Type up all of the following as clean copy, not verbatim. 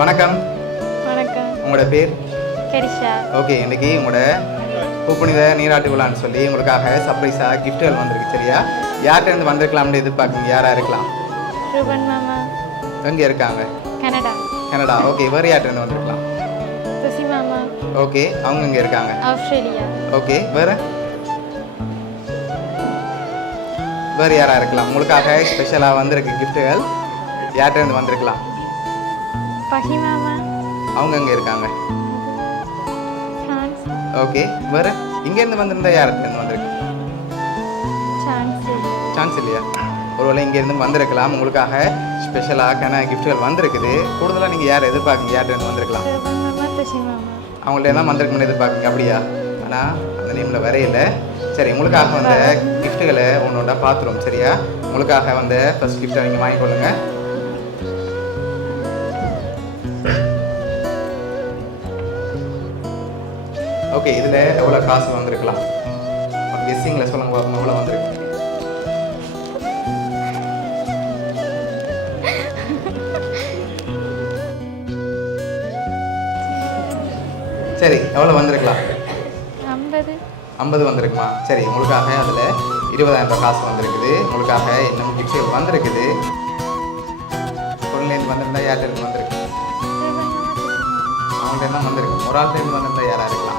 வணக்கம். வணக்கம். உங்களோட பேர்? கரிஷா. ஓகே, இன்னைக்கு உங்களோட பூப்புனித நீராட்டு விழான்னு சொல்லி உங்களுக்காக சர்ப்ரைஸாக கிஃப்ட்டுகள் வந்திருக்கு. சரியா? யார்கிட்ட வந்திருக்கலாம்னு எதிர்பார்க்குறீங்க? யாராக இருக்கலாம்? ரூபன் மாமா. எங்கே இருக்காங்க? கனடா. கனடா. ஓகே, வேறு யார்கிட்ட வந்திருக்கலாம்? துசி மாமா. ஓகே, அவங்க எங்கே இருக்காங்க? ஆஸ்திரேலியா. ஓகே, வேறு வேறு யாராக இருக்கலாம்? உங்களுக்காக ஸ்பெஷலாக வந்திருக்கு கிஃப்ட்டுகள். யார்கிட்ட வந்திருக்கலாம்? பஹி மாமா. அவங்க எங்கே இருக்காங்க? சான்ஸ். ஓகே, வேறு இங்கேருந்து வந்திருந்தா யார்கிட்ட வந்திருக்கு? சான்ஸ். சான்ஸ் இல்லையா? ஒருவேளை இங்கேருந்து வந்திருக்கலாம். உங்களுக்காக ஸ்பெஷலாக கிஃப்ட்டுகள் வந்திருக்குது. கூடுதலாக நீங்கள் யார் எதிர்பார்க்குங்க? யார்கிட்ட வந்திருக்கலாம்? ரூபன் மாமா, துசி மாமா. அவங்கள்ட்ட தான் வந்திருக்குன்னு எதிர்பார்க்குங்க. அப்படியா? ஆனால் அந்த நேமில் வரையில. சரி, உங்களுக்காக வந்த கிஃப்ட்டுகளை ஒன்றா பார்த்துருவோம். சரியா? உங்களுக்காக வந்த ஃபர்ஸ்ட் கிஃப்ட்டை நீங்கள் வாங்கிக்கொள்ளுங்க. ஓகே, இதில் எவ்வளோ காசு வந்திருக்கலாம்? கெஸ்ஸிங்கில் சொல்லுங்க பார்ப்போம். எவ்வளோ வந்திருக்கு? சரி, எவ்வளோ வந்திருக்கலாம்? 50 வந்திருக்குமா? சரி, உங்களுக்காக அதில் 20,000 காசு வந்திருக்குது. உங்களுக்காக இன்னும் கிஃப்ட்கள் வந்திருக்குது. பொருள்லேருந்து வந்திருந்தா யார்கிட்ட வந்திருக்கு? அவங்கள்ட்ட தான் வந்திருக்கு. ஒரு ஆள்கிட்ட வந்திருந்தா யாராக இருக்கலாம்?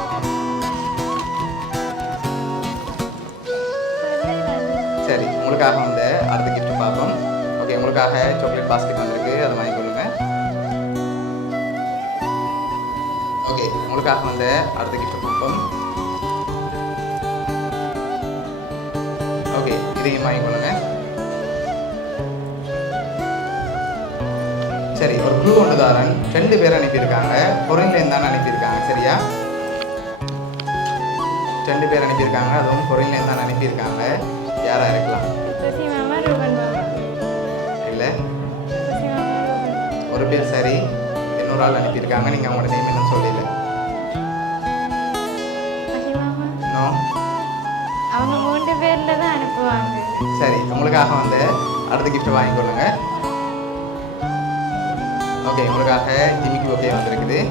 சரி, உங்களுக்காக வந்து அடுத்த கிஃப்ட் பார்ப்போம். ஓகே, உங்களுக்காக சாக்லேட் பாஸ்கெட் வந்திருக்கு. அதை வாங்கிக்கொள்ளுங்க. ஓகே, உங்களுக்காக வந்து அடுத்த கிஃப்ட் பார்ப்போம். ஓகே, இதையும் வாங்கிக்கொள்ளுங்க. சரி, ஒரு க்ளூ ஒன்று தாரன். 2 பேர் அனுப்பியிருக்காங்க. பொருள்லேருந்து தான் அனுப்பியிருக்காங்க. சரியா? 2 பேர் அனுப்பியிருக்காங்க. அதுவும் பொருள்லேருந்து தான் அனுப்பியிருக்காங்க. யாராக இருக்கலாம்? துசி மாமா, ரூபன் மாமா. இல்லை, துசி மாமா, ரூபன். ஒரு பேர் சரி. இன்னொரு ஆள் அனுப்பியிருக்காங்க. நீங்கள் அவங்களோட நேம் என்னன்னு சொல்லல. பஹி மாமா. நோ. அவங்க 3 பேர்ல தான் அனுப்புவாங்க. சரி, உங்களுக்காக வந்து அடுத்த கிஃப்ட் வாங்கிக்கொள்ளுங்க. ஓகே, உங்களுக்காக ஜிமிக்கி ஓகே வந்திருக்குது.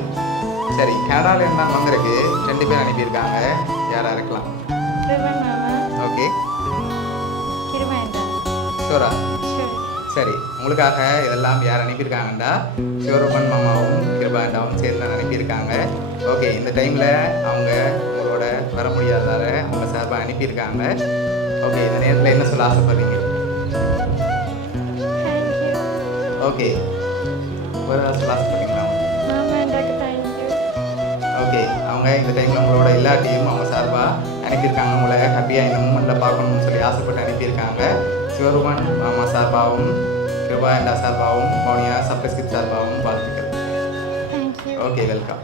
சரி, கனடாவில் இருந்தால் வந்திருக்கு. 2 பேர் அனுப்பியிருக்காங்க. யாராக இருக்கலாம்? ரூபன் மாமா. ஓகே, கிருபாண்டா. ஷோரா? ஷூர். சரி, உங்களுக்காக இதெல்லாம் யார் அனுப்பியிருக்காங்கண்டா ஷோரூமன் மாமாவும் கிருபாண்டாவும் சேர்ந்து தான் அனுப்பியிருக்காங்க. ஓகே, இந்த டைமில் அவங்க உங்களோட வர முடியாதார அவங்க சார்பாக அனுப்பியிருக்காங்க. ஓகே, இந்த நேரத்தில் என்ன சொல்ல ஆசைப்படுறீங்க? தேங்க்யூ. ஓகே, ஒரு சொல்ல ஆசைப்படுறீங்களா? மாமாண்டாக்கு தேங்க்யூ. ஓகே, அவங்க இந்த டைமில் உங்களோட எல்லா டீமும் அவங்க சார்பாக அனுப்பியிருக்காங்க. உங்களை ஹாப்பியாக இந்த மூமெண்ட்டில் பார்க்கணும்னு சொல்லி ஆசைப்பட்டு அனுப்பியிருக்காங்க. சிவருமன் மாமா சார்பாகவும் கிருபா என்ற சார்பாகவும் மௌனியா சப்ரஸ்கிப் சார்பாகவும் வாழ்த்துக்கள். தேங்க்யூ. Okay, welcome.